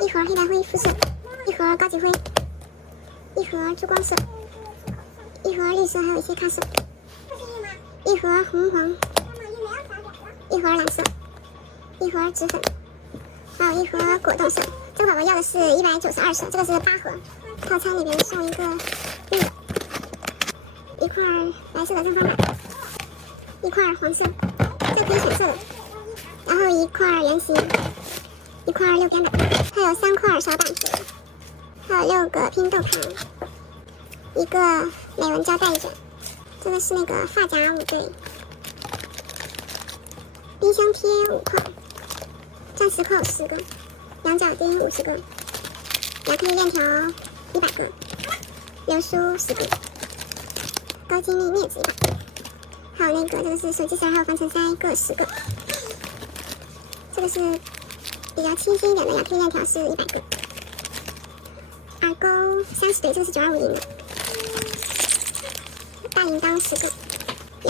一盒黑白灰肤色，一盒高级灰，一盒珠光色，一盒绿色，还有一些咖色，一盒红黄，一盒蓝色，一盒紫粉，还有一盒果冻色。这个宝宝要的是192色，这个是8盒，套餐里边送一个绿的，一块白色的正方板，一块黄色，这可以选色的，然后一块圆形，一块6边板，还有3块小板子，还有6个拼豆盘，一个美纹胶带卷，这个是那个发夹5对，冰箱贴5块，钻石扣10个，羊角钉50个，亚克力链条100个，流苏10个，高精密镊子100个，还有这个是手机塞，还有防尘塞各10个，这个是比较清新一点的亚克力链条是100个，耳钩30对，这个是9250的，大铃铛10个，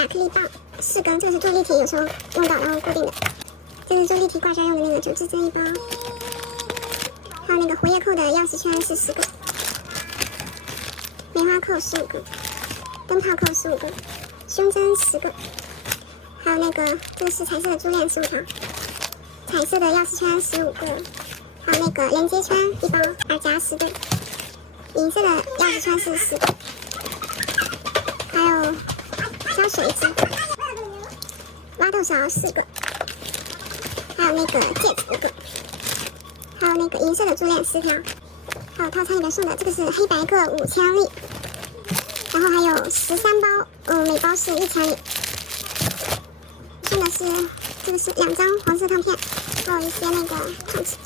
亚克力棒4根，这个是做立体，有时候用到然后固定的，这是做立体挂件用的那个9支针1包，还有那个活页扣的钥匙圈是10个，梅花扣15个，灯泡扣15个，胸针10个，还有这个是彩色的珠链15条，彩色的钥匙圈15个，还有连接圈1包，耳夹10对，银色的钥匙圈是10个，还有胶水1支，挖豆勺4个，还有戒指1个，还有银色的珠链10条，还有套餐里面送的这个是黑白各5000粒，然后还有13包，每包是1000粒，送的是这个是2张黄色唱片，还有一些矿纸。